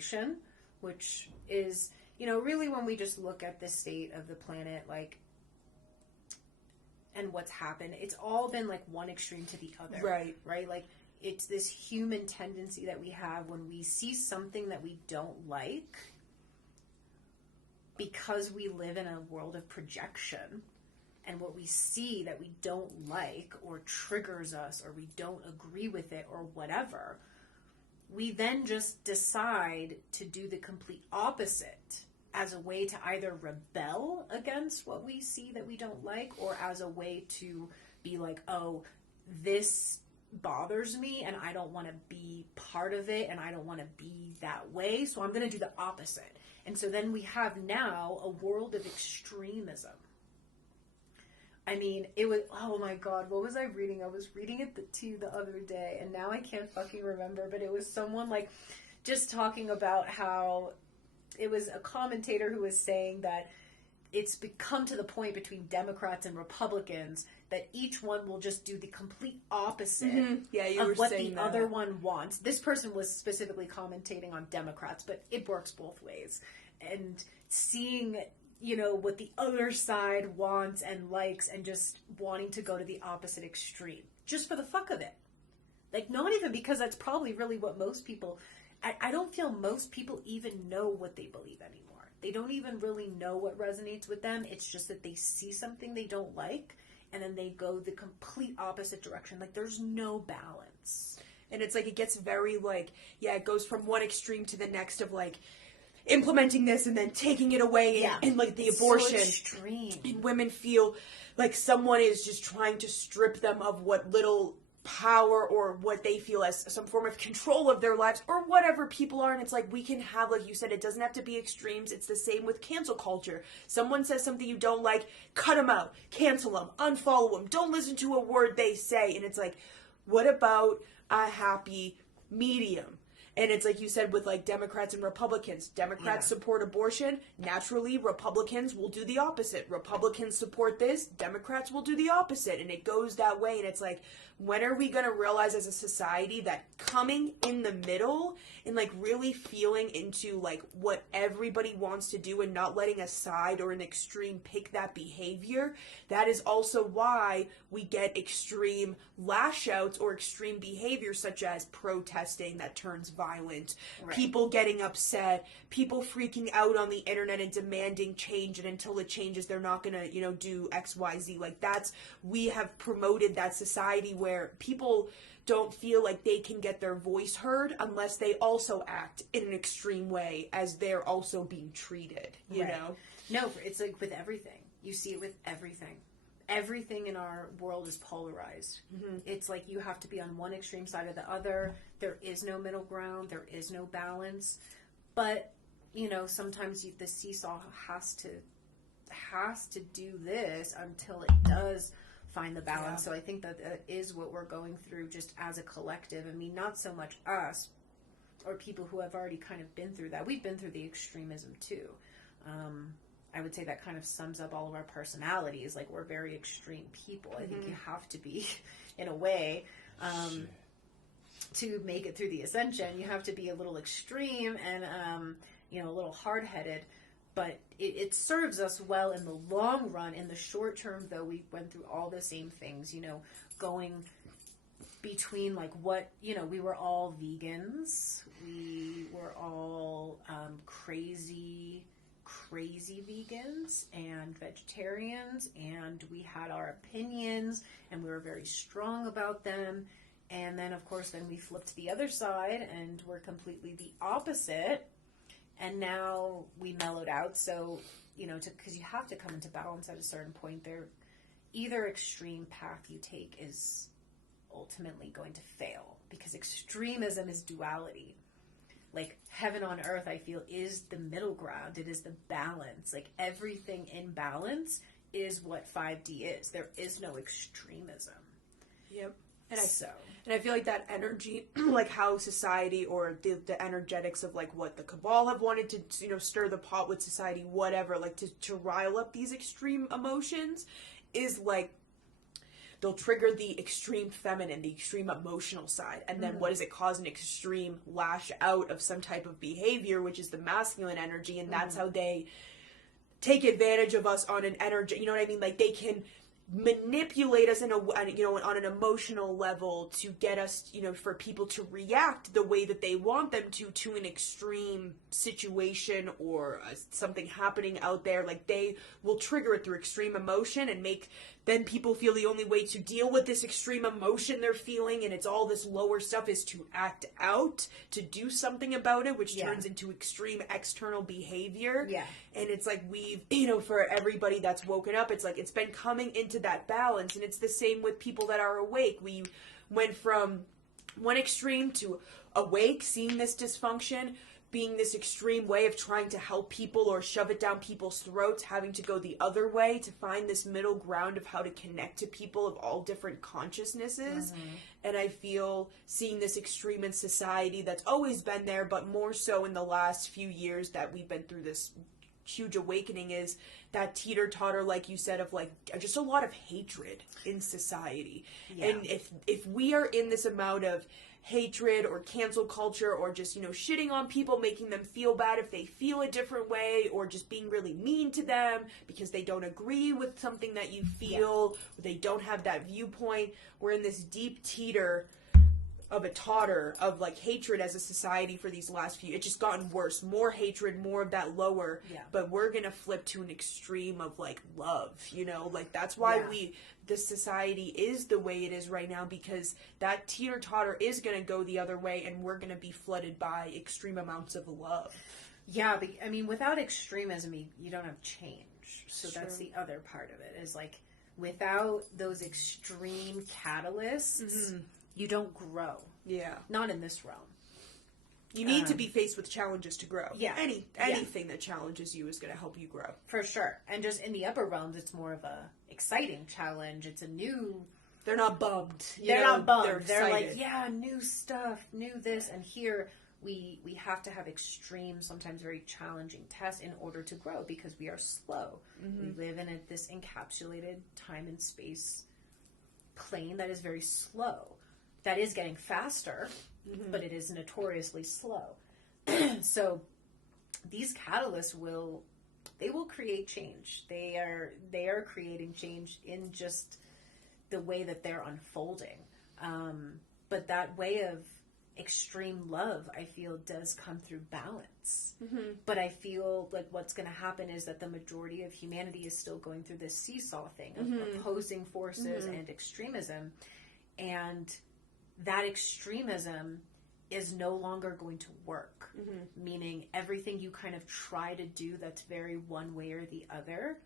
polarization, which is, really when we just look at the state of the planet, like, and what's happened, it's all been like one extreme to the other. Right? Like, it's this human tendency that we have when we see something that we don't like, because we live in a world of projection, and what we see that we don't like or triggers us or we don't agree with it or whatever, we then just decide to do the complete opposite as a way to either rebel against what we see that we don't like, or as a way to be like, oh, this bothers me and I don't want to be part of it and I don't want to be that way, so I'm going to do the opposite. And so then we have now a world of extremism. I mean, it was, oh my God, what was I reading? I was reading it the other day, and now I can't fucking remember, but it was someone like just talking about how it was a commentator who was saying that it's become to the point between Democrats and Republicans that each one will just do the complete opposite of what the other one wants. This person was specifically commentating on Democrats, but it works both ways. And seeing, what the other side wants and likes, and just wanting to go to the opposite extreme, just for the fuck of it. Like, not even because that's probably really what most people, I don't feel most people even know what they believe anymore. They don't even really know what resonates with them. It's just that they see something they don't like, and then they go the complete opposite direction. Like, there's no balance. And it's like, it gets very like, it goes from one extreme to the next of like, implementing this and then taking it away, and like the abortion. So extreme. And women feel like someone is just trying to strip them of what little power or what they feel as some form of control of their lives or whatever people are. And it's like, we can have, like you said, it doesn't have to be extremes. It's the same with cancel culture. Someone says something you don't like, cut them out, cancel them, unfollow them, don't listen to a word they say. And it's like, what about a happy medium? And it's like you said with like Democrats and Republicans. Democrats support abortion. Naturally, Republicans will do the opposite. Republicans support this. Democrats will do the opposite. And it goes that way. And it's like, when are we going to realize as a society that coming in the middle and like really feeling into like what everybody wants to do and not letting a side or an extreme pick that behavior, that is also why we get extreme lash outs or extreme behavior such as protesting that turns violent, people getting upset, people freaking out on the internet and demanding change, and until it changes they're not gonna, do XYZ. Like, we have promoted that society where people don't feel like they can get their voice heard unless they also act in an extreme way as they're also being treated, you know? No, it's like with everything. You see it with everything. Everything in our world is polarized. It's like you have to be on one extreme side or the other. There is no middle ground. There is no balance. But, sometimes the seesaw has to do this until it does find the balance. So I think that is what we're going through just as a collective. I mean, not so much us or people who have already kind of been through that. We've been through the extremism too. I would say that kind of sums up all of our personalities. Like, we're very extreme people. I think you have to be, in a way, to make it through the ascension. You have to be a little extreme and, a little hard-headed. But it serves us well in the long run. In the short term, though, we went through all the same things, going between like what, we were all vegans. We were all crazy vegans and vegetarians, and we had our opinions and we were very strong about them. And then, of course, we flipped the other side and we're completely the opposite. And now we mellowed out. So, because you have to come into balance at a certain point. Either extreme path you take is ultimately going to fail, because extremism is duality. Like, heaven on earth, I feel, is the middle ground. It is the balance. Like, everything in balance is what 5D is. There is no extremism. Yep. And I feel like that energy, like how society or the energetics of like what the cabal have wanted to, stir the pot with society, whatever, like to rile up these extreme emotions is like they'll trigger the extreme feminine, the extreme emotional side, and then what does it cause? An extreme lash out of some type of behavior, which is the masculine energy, and that's how they take advantage of us on an energy, you know what I mean? Like, they can manipulate us in a, you know, on an emotional level to get us, you know, for people to react the way that they want them to an extreme situation or something happening out there. Like, they will trigger it through extreme emotion and make then people feel the only way to deal with this extreme emotion they're feeling, and it's all this lower stuff, is to act out, to do something about it, which turns into extreme external behavior. Yeah. And it's like, we've, you know, for everybody that's woken up, it's like it's been coming into that balance. And it's the same with people that are awake. We went from one extreme to awake, seeing this dysfunction, being this extreme way of trying to help people or shove it down people's throats, having to go the other way to find this middle ground of how to connect to people of all different consciousnesses. And I feel seeing this extreme in society that's always been there, but more so in the last few years that we've been through this huge awakening, is that teeter-totter, like you said, of like just a lot of hatred in society. And if we are in this amount of hatred or cancel culture, or just, you know, shitting on people, making them feel bad if they feel a different way, or just being really mean to them because they don't agree with something that you feel, or they don't have that viewpoint, we're in this deep teeter of a totter of like hatred as a society for these last few. It's just gotten worse. More hatred, more of that lower. Yeah. But we're gonna flip to an extreme of like love, you know? Like, that's why this society is the way it is right now, because that teeter-totter is gonna go the other way, and we're gonna be flooded by extreme amounts of love. Yeah, but, I mean, without extremism, you don't have change. So that's the other part of it, is like, without those extreme catalysts, you don't grow. Yeah. Not in this realm. You need to be faced with challenges to grow. Yeah. Anything that challenges you is going to help you grow. For sure. And just in the upper realms, it's more of a exciting challenge. It's a new... They're not bummed. They're not bummed. They're like, yeah, new stuff, new this. And here, we have to have extreme, sometimes very challenging tests in order to grow, because we are slow. We live in this encapsulated time and space plane that is very slow. That is getting faster, but it is notoriously slow. So these catalysts will create change. They are creating change in just the way that they're unfolding. But that way of extreme love, I feel, does come through balance. But I feel like what's going to happen is that the majority of humanity is still going through this seesaw thing of opposing forces and extremism. And that extremism is no longer going to work. Meaning everything you kind of try to do that's very one way or the other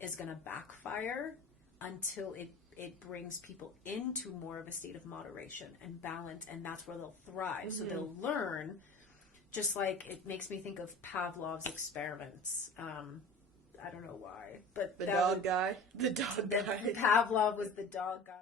is going to backfire until it brings people into more of a state of moderation and balance, and that's where they'll thrive. So they'll learn, just like it makes me think of Pavlov's experiments. I don't know why, but the dog guy. Pavlov was the dog guy.